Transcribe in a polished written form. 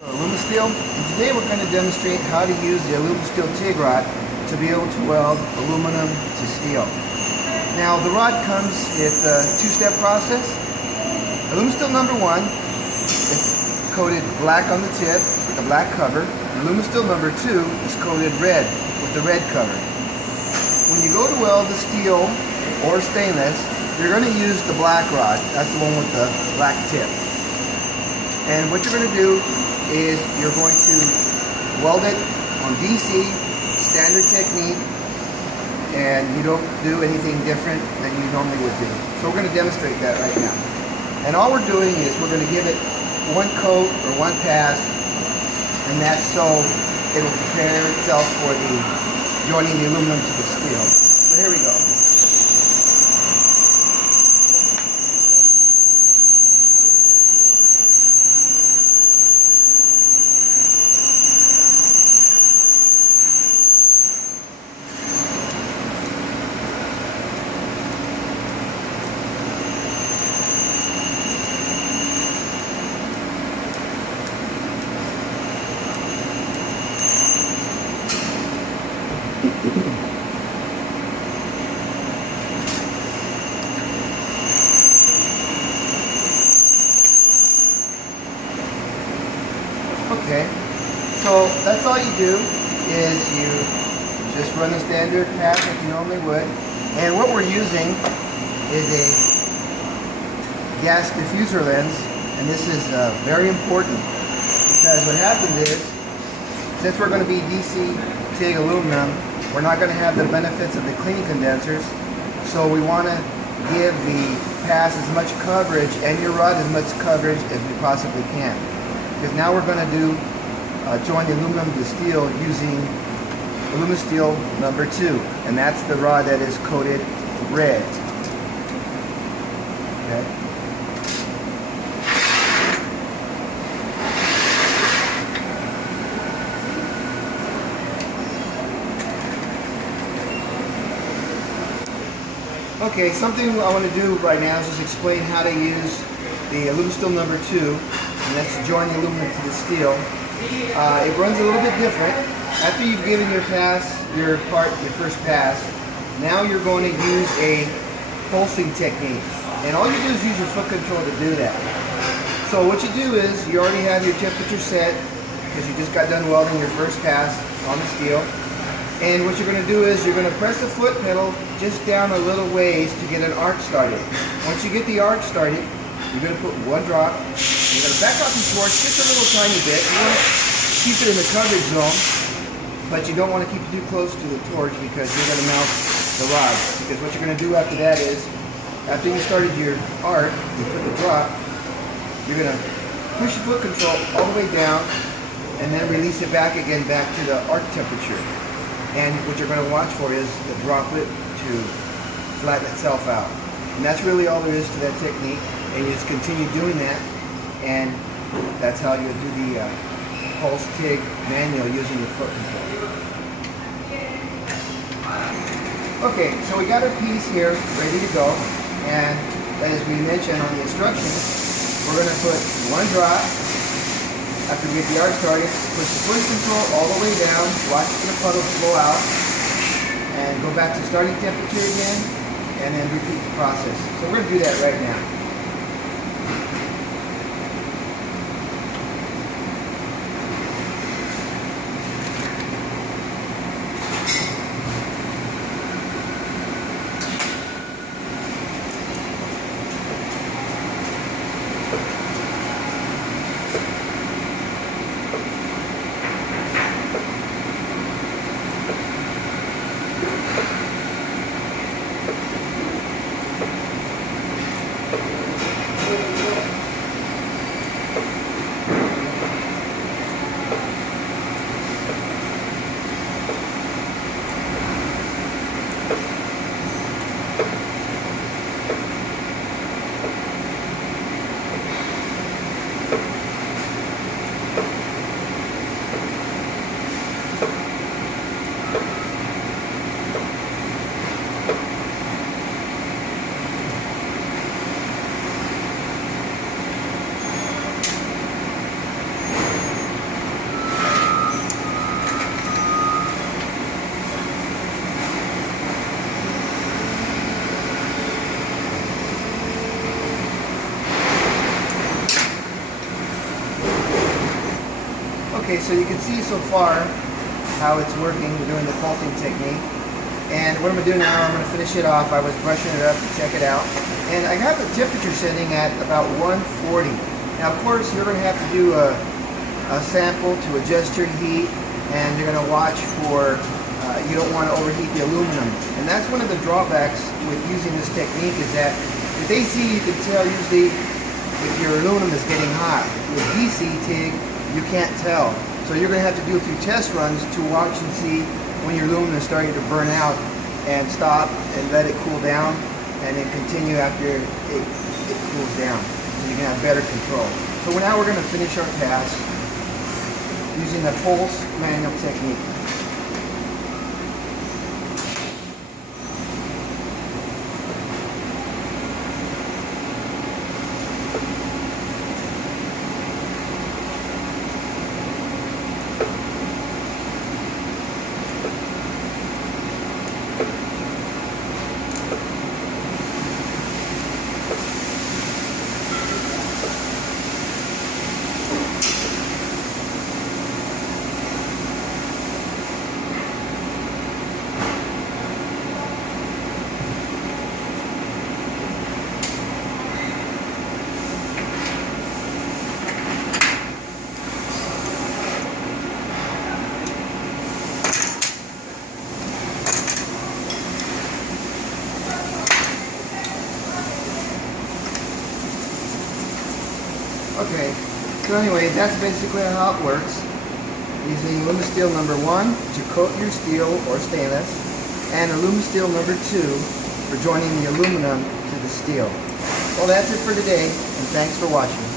Aluminum steel, and today we're going to demonstrate how to use the aluminum steel TIG rod to be able to weld aluminum to steel. Now the rod comes with a two-step process. Aluminum steel number 1, it's coated black on the tip with a black cover. Aluminum steel number 2 is coated red with the red cover. When you go to weld the steel or stainless, you're going to use the black rod. That's the one with the black tip. And what you're going to do is you're going to weld it on DC, standard technique, and you don't do anything different than you normally would do. So we're going to demonstrate that right now. And all we're doing is we're going to give it one coat or one pass, and that's so it will prepare itself for the joining the aluminum to the steel. So here we go. Okay, so that's all you do is you just run the standard path like you normally would. And what we're using is a gas diffuser lens, and this is very important because what happens is, since we're going to be DC TIG aluminum, we're not going to have the benefits of the cleaning condensers, so we want to give the pass as much coverage and your rod as much coverage as we possibly can. Because now we're going to do join the aluminum to steel using aluminum steel number 2, and that's the rod that is coated red. Okay. Okay, something I want to do right now is just explain how to use the aluminum steel number 2, and that's to join the aluminum to the steel. It runs a little bit different. After you've given your pass, your first pass, now you're going to use a pulsing technique. And all you do is use your foot control to do that. So what you do is, you already have your temperature set, because you just got done welding your first pass on the steel. And what you're going to do is, you're going to press the foot pedal just down a little ways to get an arc started. Once you get the arc started, you're going to put one drop. You're going to back off your torch just a little tiny bit. You want to keep it in the coverage zone, but you don't want to keep it too close to the torch because you're going to melt the rod. Because what you're going to do after that is, after you started your arc, you put the drop, you're going to push your foot control all the way down and then release it back again back to the arc temperature. And what you're going to watch for is the droplet to flatten itself out. And that's really all there is to that technique. And you just continue doing that, and that's how you do the pulse TIG manual using your foot control. Okay, so we got our piece here ready to go, and as we mentioned on the instructions, we're going to put one drop. After we get the arc started, push the foot control all the way down, watch the puddle flow out, and go back to starting temperature again, and then repeat the process. So we're going to do that right now. Okay, so you can see so far how it's working. We're doing the pulsing technique. And what I'm going to do now, I'm going to finish it off. I was brushing it up to check it out. And I got the temperature setting at about 140. Now, of course, you're going to have to do a sample to adjust your heat. And you're going to watch for, you don't want to overheat the aluminum. And that's one of the drawbacks with using this technique is that with AC, you can tell usually if your aluminum is getting hot. With DC TIG, you can't tell. So you're going to have to do a few test runs to watch and see when your aluminum is starting to burn out, and stop and let it cool down, and then continue after it cools down, so you can have better control. So now we're going to finish our task using the pulse manual technique. Okay, so anyway, that's basically how it works. Using aluminum steel number 1 to coat your steel or stainless, and aluminum steel number 2 for joining the aluminum to the steel. Well, that's it for today, and thanks for watching.